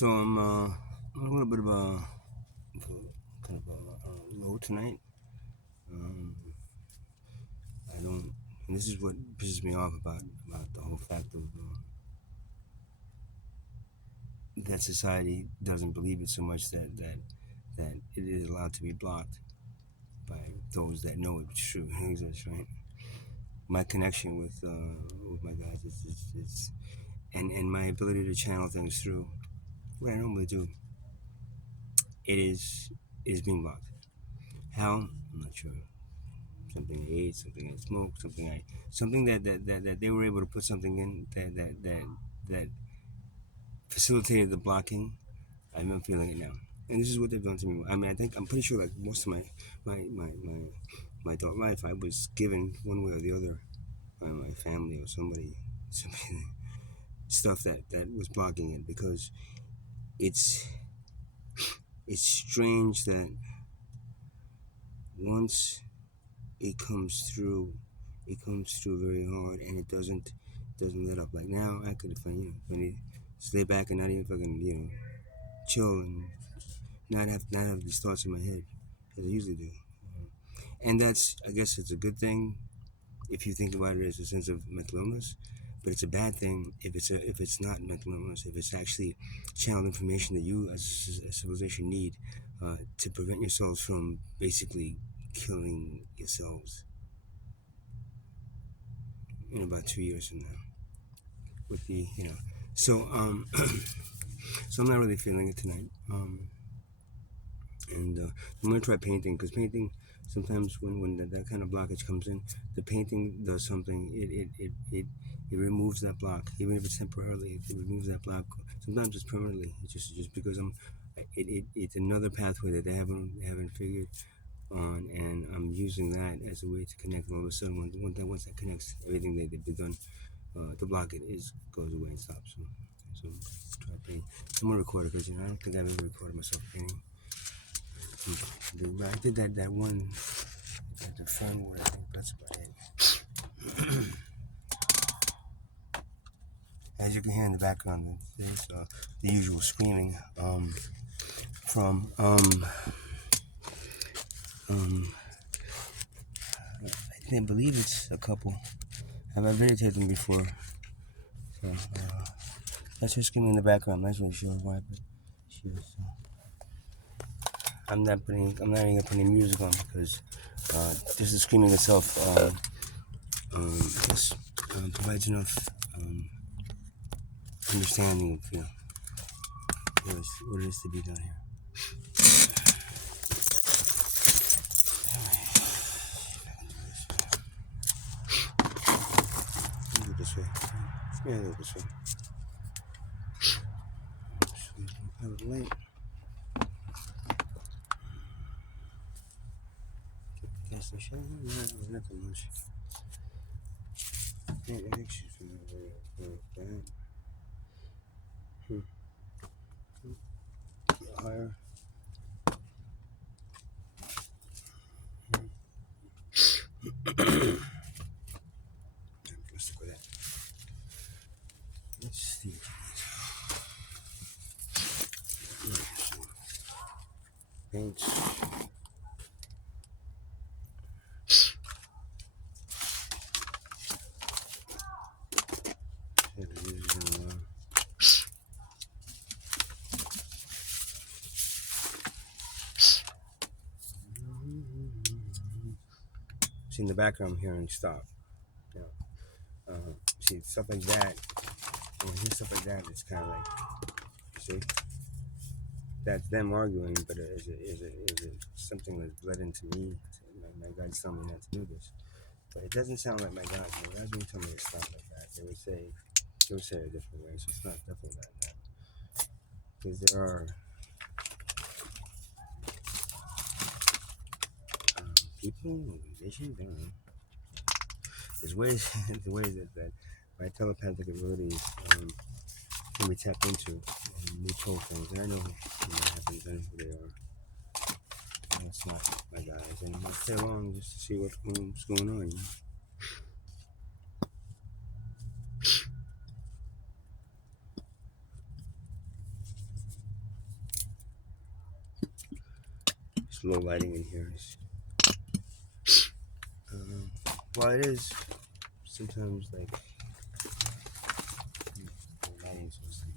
So I'm a little bit of a kind of a low tonight. Um, I don't, and this is what pisses me off about the whole fact of that society doesn't believe it so much that it is allowed to be blocked by those that know it's true. That's right. My connection with my guys is and my ability to channel things through what I normally do. It is being blocked. How? I'm not sure. Something I ate, something I smoked, something that they were able to put something in that facilitated the blocking. I'm feeling it now, and this is what they've done to me. I mean, I'm pretty sure like most of my adult life, I was given one way or the other by my family or somebody stuff that was blocking it because it's it's strange that once it comes through, it comes through very hard, and it doesn't let up. Like now, I could if I stay back and not even fucking chill and not have these thoughts in my head as I usually do. And that's, I guess it's a good thing if you think about it as a sense of mental illness, but it's a bad thing if it's not mental illness, if it's actually channeled information that you as a civilization need to prevent yourselves from basically killing yourselves in about 2 years from now. With the so so I'm not really feeling it tonight. And I'm gonna try painting because painting sometimes when that kind of blockage comes in, the painting does something. It removes that block, even if it's temporarily. It removes that block. Sometimes it's permanently. It's just because it's another pathway that they haven't figured on, and I'm using that as a way to connect. And all of a sudden, once that connects, everything they've begun to block it goes away and stops. So try painting. I'm gonna record it because I don't think I've ever recorded myself painting. But I did that one at the Fernwood. I think that's about it. As you can hear in the background, there's the usual screaming from I believe it's a couple. I've videotaped them before. So that's her screaming in the background. I'm not really sure why, but she was. I'm not even gonna put any music on because just the screaming itself just provides enough understanding of what it is to be done here. Go this way. Yeah, go this way. Have it late. Gas station? No, nothing much. Yeah, actually, that. Higher. Let's stick with that. Let's see. Paints. See in the background, I'm hearing stop. Yeah. See stuff like that. When I hear stuff like that, it's kind of like, see, that's them arguing, but is it something that's bled into me? My guys tell me not to do this, but it doesn't sound like my guys. My guys don't tell me to stop like that. They would say it a different way. So it's not definitely that. Because there are people, organizations, I don't know. There's ways, that my telepathic abilities can be tapped into and they pull things. And I know what happens. I know who they are. And it's not my guys. And I stay along just to see what's going on. It's low lighting in here. Well, it is sometimes like the lighting's supposed to be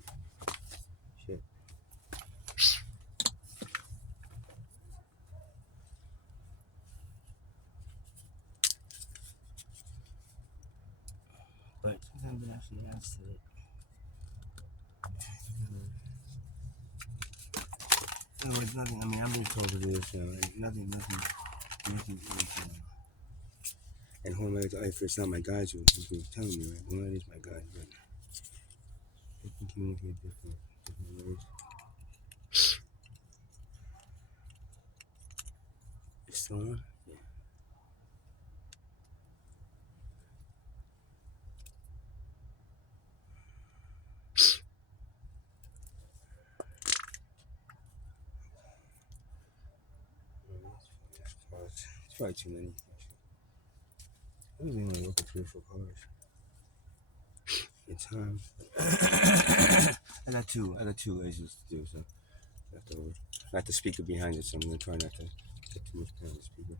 shit. But sometimes it actually adds to it. No, it's nothing. I mean, I'm being told to do this, nothing is, and who am I to, if it's not my guys who's telling me, right? Well, it is my guys, but they can communicate different ways. It's still on? Yeah. It's probably too many, actually. I was only looking 3 or 4 cars. It's time. I got two issues to do, so I have to not the speaker behind it, so I'm gonna try not to get too much behind the speaker.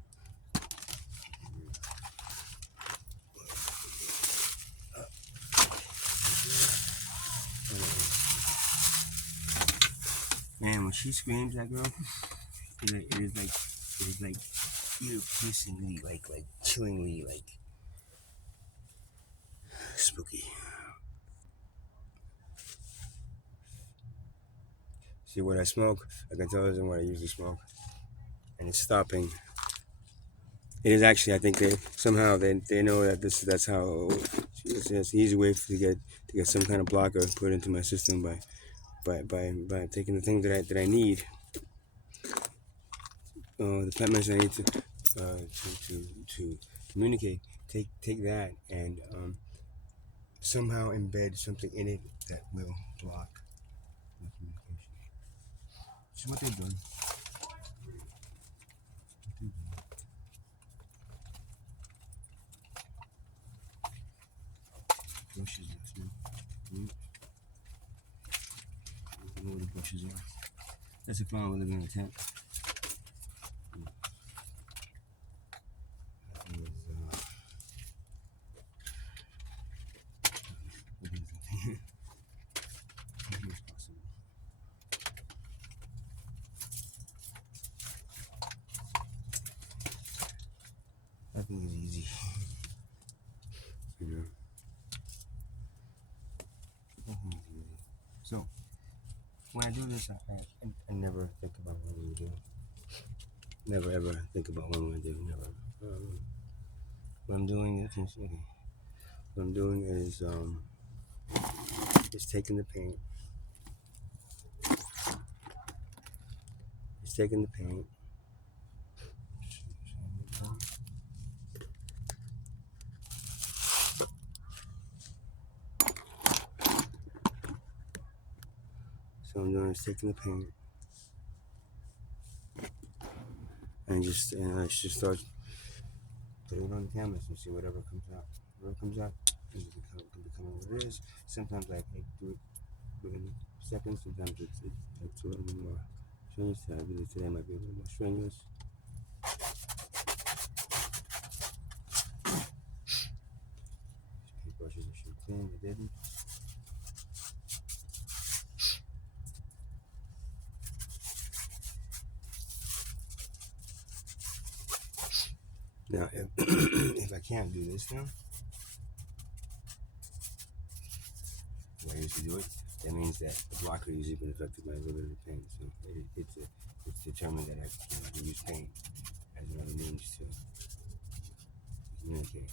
Man, when she screams, that girl, it is like ear-piercingly, like chillingly, like spooky. See what I smoke? I can tell isn't what I usually smoke, and it's stopping. It is actually. I think they know that that's how it's an easy way to get some kind of blocker put into my system by taking the things that I need. The plant medicine I need to communicate. Take that and somehow embed something in it that will block the communication. See what they've done. Bushes left now. I don't know where the bushes are. That's a problem with living in a tent. Nothing is easy. You know. Nothing is easy. So when I do this, I never think about what I'm gonna do. Never ever think about what I'm gonna do. Never. What I'm doing is okay. What I'm doing is taking the paint. It's taking the paint. So I'm doing is taking the paint and I just start putting it on the canvas and see whatever comes out. Whatever comes out can become what it is. Sometimes I do it within seconds. Sometimes it's a little bit more strenuous. Today might be a little more strenuous. Paintbrushes I should clean. I didn't. Now, if I can't do this now, the way I used to do it, that means that the blocker usually been affected by a little bit of paint. So it's determined that I can use paint as another means to communicate.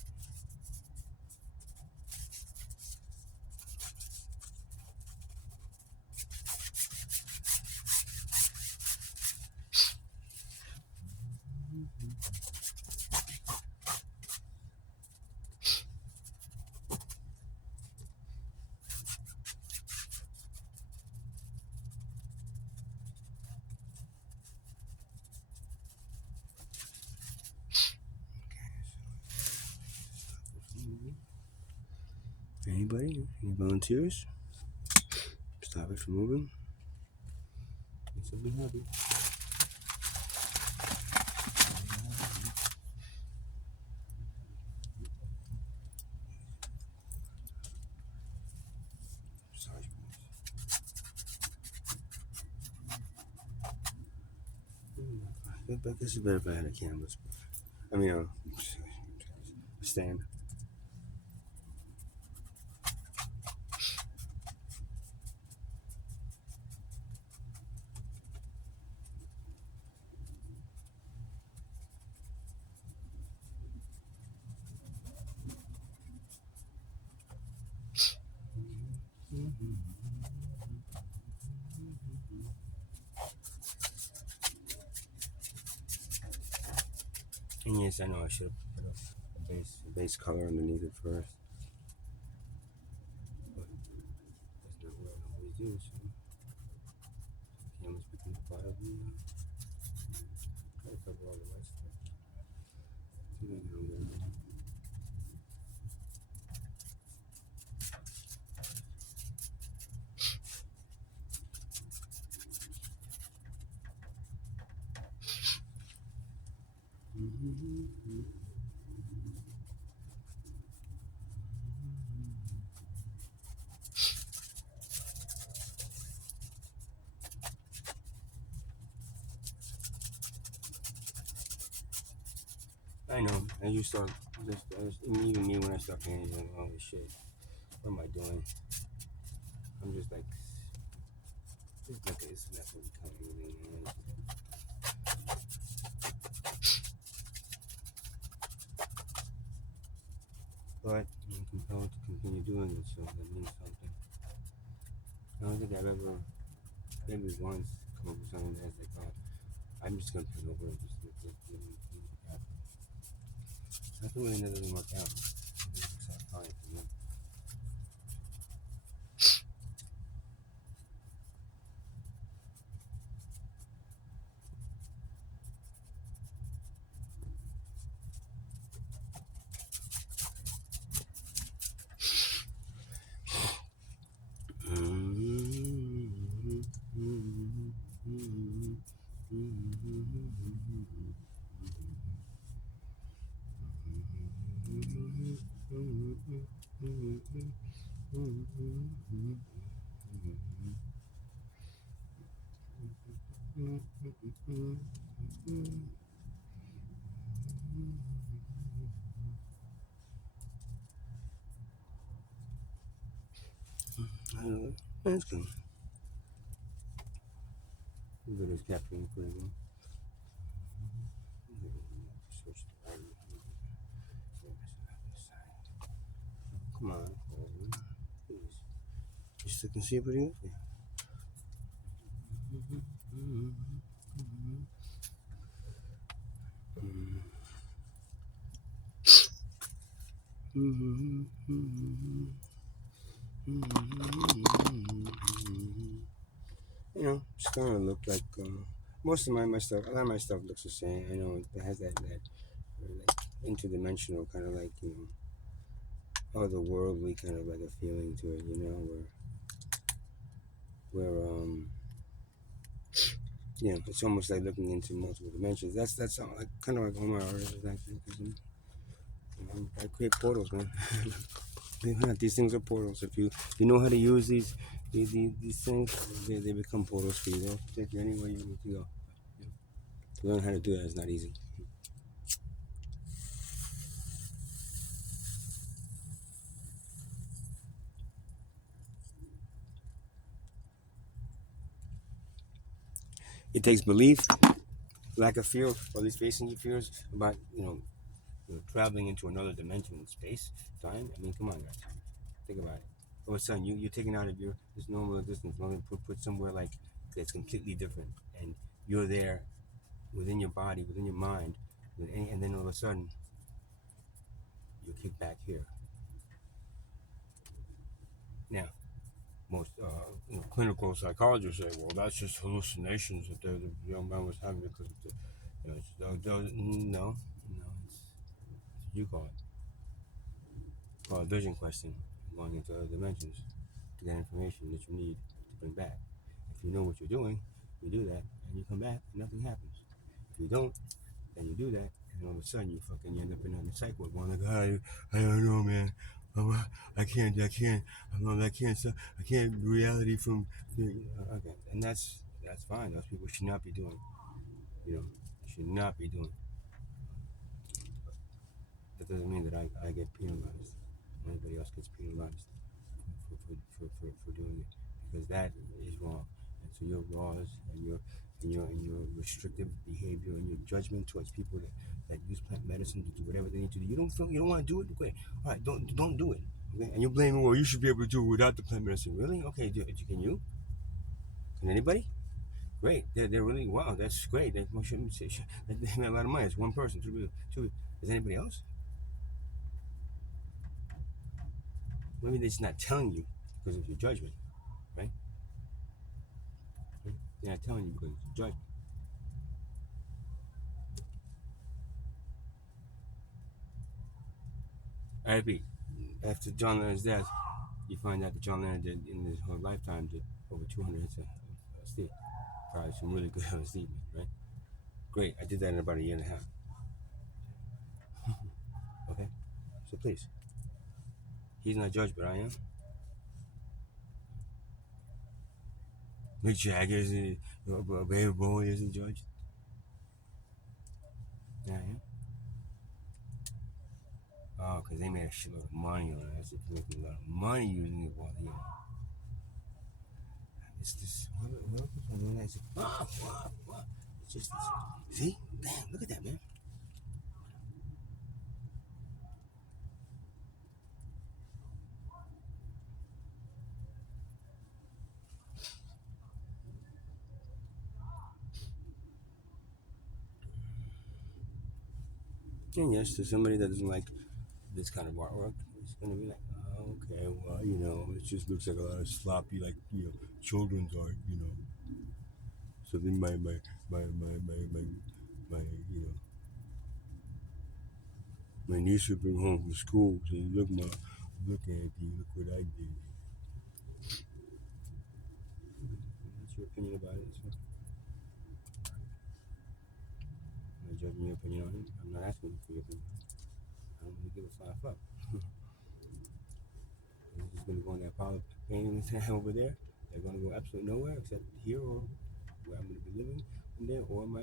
Anybody? Any volunteers? Stop it from moving. It's something heavy. But this is better if I had a canvas. I mean, a stand. And yes, I know I should have put a base color underneath it first. But that's not what I always do, so canvas becomes part of the try to cover all the white stuff. See what I can do. I know. I used to even me when I start painting, like, oh shit, what am I doing? I'm just like, it's not gonna become anything. But I'm compelled to continue doing it, so that means something. I don't think I've ever, maybe once, come up with something that's like, oh, I'm just gonna turn over and just let it happen. That's the way it doesn't work out. It works out fine for me. That's good. The video's capturing pretty well. Switch to right. Come on, please. You still can see it pretty good? Yeah. You know, it's kind of look like most of my stuff. A lot of my stuff looks the same. I know it has that like interdimensional kind of like otherworldly kind of like a feeling to it. You know, where yeah, it's almost like looking into multiple dimensions. That's all, like, kind of like all my art is like because I create portals, man. These things are portals. If you know how to use these things, they become portals for you. They'll take you anywhere you need to go. To learn how to do that is not easy. It takes belief, lack of fear, or at least facing your fears about traveling into another dimension in space, time. I mean, come on, guys, think about it. All of a sudden, you're taken out of your this normal existence, put somewhere like that's completely different, and you're there within your body, within your mind, and then all of a sudden, you're kicked back here. Now, most clinical psychologists say, well, that's just hallucinations that the young man was having because of the, no, it's what you call a vision questing, going into other dimensions to get information that you need to bring back. If you know what you're doing, you do that, and you come back, and nothing happens. If you don't, then you do that, and all of a sudden you end up in a psych ward going like, I don't know, man. I can't, I can't reality from, okay, and that's fine. Those people should not be doing, you should not be doing. That doesn't mean that I get penalized. Anybody else gets penalized for doing it, because that is wrong. And so your laws and your restrictive behavior and your judgment towards people that use plant medicine to do whatever they need to do. You don't want to do it? Okay. All right, don't do it. Okay? And you're blaming, well, you should be able to do it without the plant medicine. Really? Okay, can you? Can anybody? Great. They're really, wow, that's great. They made a lot of money. It's one person, two. Is anybody else? Maybe they're just not telling you because of your judgment, right? They're not telling you because of your judgment. I repeat, after John Lennon's death, you find out that John Lennon did, in his whole lifetime, did over 200 hits of LSD. Probably some really good LSD, right? Great. I did that in about a year and a half. Okay? So please, he's not judged, but I am. Mick Jagger isn't, Baby Boy isn't judged. Yeah, I am. Oh, because they made a shitload of money on it. That's if making a lot of money using it while, it's this, what was my name? It's just, see? Damn, look at that, man. And yes, to somebody that doesn't like this kind of artwork, it's gonna be like, oh, okay, well, it just looks like a lot of sloppy, like, children's art, Something my my niece would bring home from school. Saying, look, ma, look, auntie, look what I did. What's your opinion about it? So, I'm not judging your opinion on it. I'm not asking for your opinion. I don't really give a fly fuck. It's just gonna go in that pile of painting over there. They're gonna go absolutely nowhere except here or where I'm gonna be living in there, or my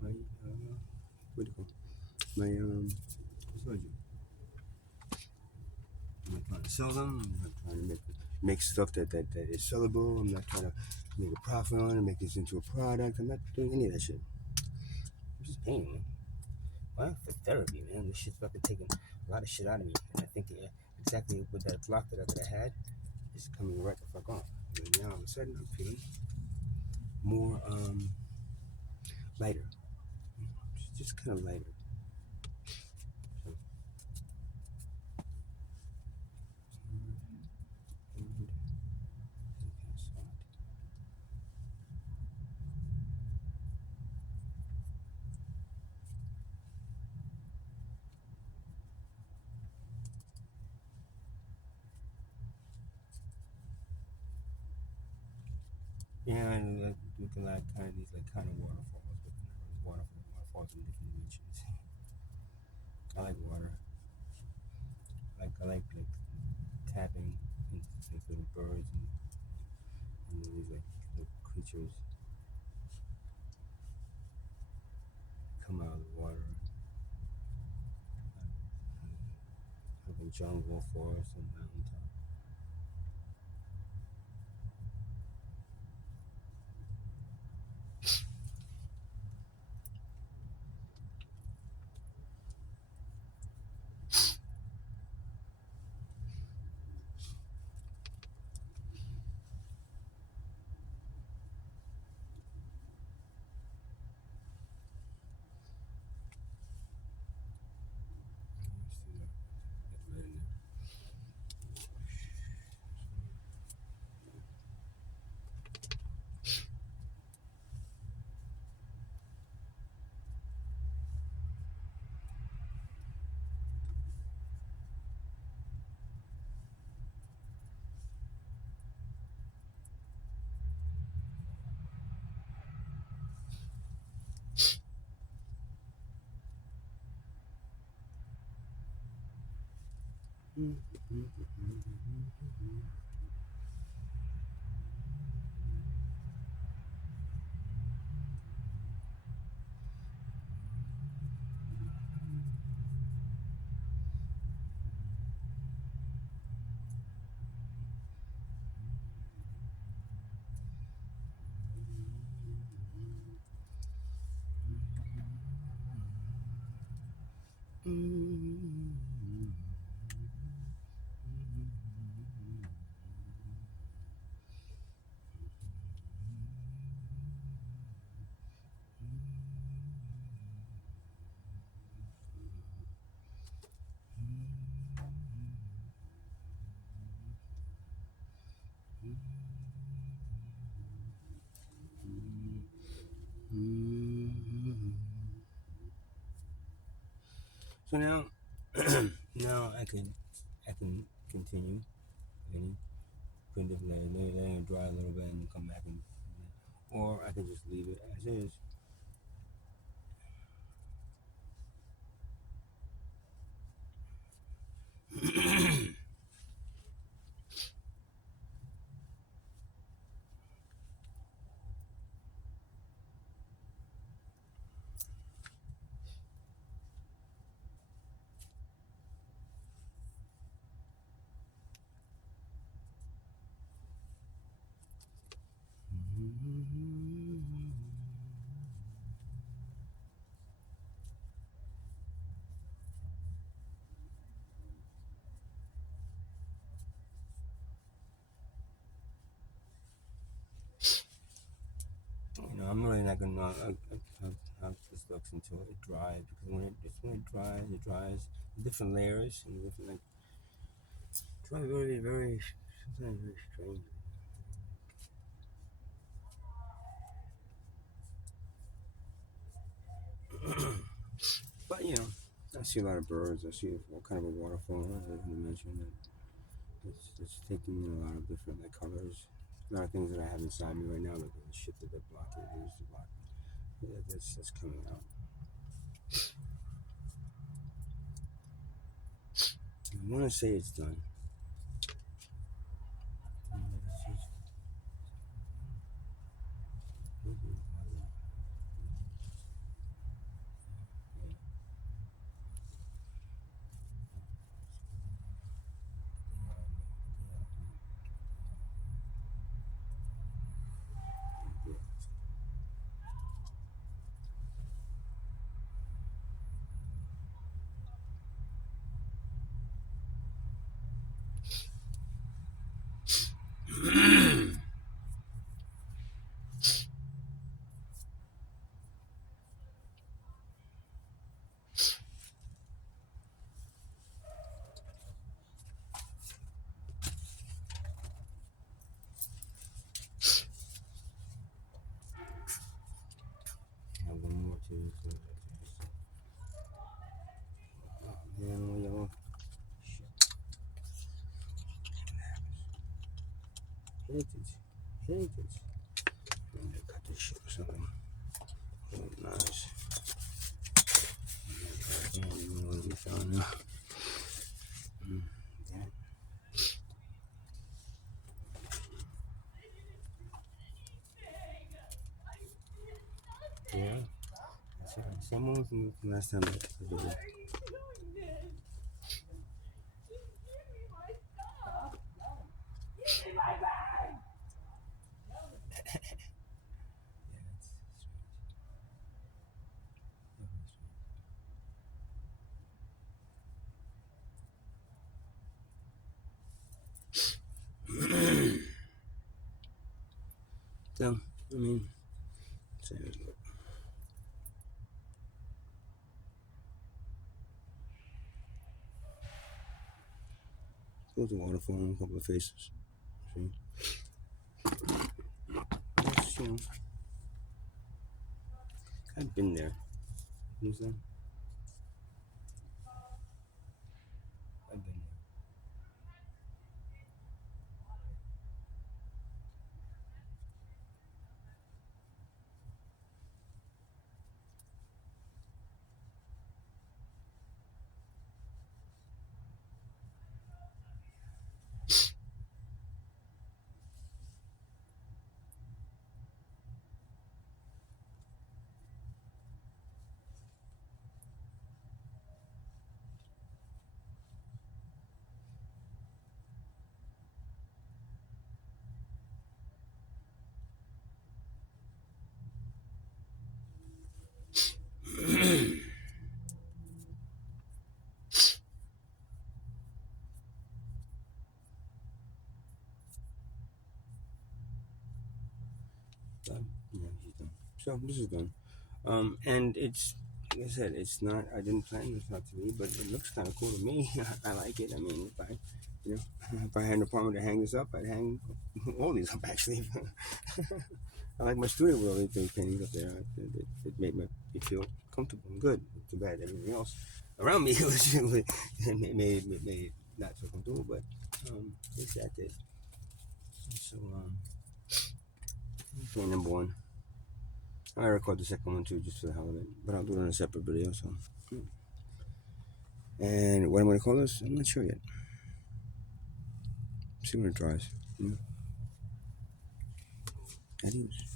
what do you call it? My what's it? I'm not trying to sell them. I'm not trying to make stuff that is sellable. I'm not trying to make a profit on it, make this into a product. I'm not doing any of that shit. I'm just painting, man. Well, for therapy, man. This shit's fucking taking a lot of shit out of me. And I think exactly with that block that I had, it's coming right the fuck off. And now all of a sudden I'm feeling more lighter. Just kind of lighter. So, yeah, and looking like kind of these kind of waterfalls, but waterfalls in different dimensions. I like water. I like tapping into like little birds and these like little creatures come out of the water, like a jungle, forest, and mountaintop. So now, now I can continue and put it let it dry a little bit and come back and, or I can just leave it as is. I'm really not gonna know how this looks until it dries, because when it dries, different layers and different, like, dry very sometimes very strange. But I see a lot of birds. I see what kind of a waterfall. I was going to mention that it's taking a lot of different, like, colors. A lot of things that I have inside me right now, like the shit that they're blocking, they used to block. Yeah, that's coming out. I want to say it's done. I have one more too. So yellow. Shit. Heritage. I'm gonna cut this shit or something. Oh, nice. Yeah, you know what we found now. Yeah. Yeah. Same one from last time. So, I mean, there's a waterfall and a couple of faces. See? Yes, I've been there. You know what I'm saying? I've been there. Done. Yeah, she's done. So this is done. And it's like I said, it's not. I didn't plan this out to be, but it looks kind of cool to me. I like it. I mean, if I, you know, if I had an apartment to hang this up, I'd hang all these up actually. I like my studio with all these paintings up there. It made me feel comfortable and good. Too bad everything else around me was made it not so comfortable, but it's that day. So point number one. I record the second one too, just for the hell of it, but I'll do it on a separate video. So, and what I'm gonna call this, I'm not sure yet. See when it dries. Adios.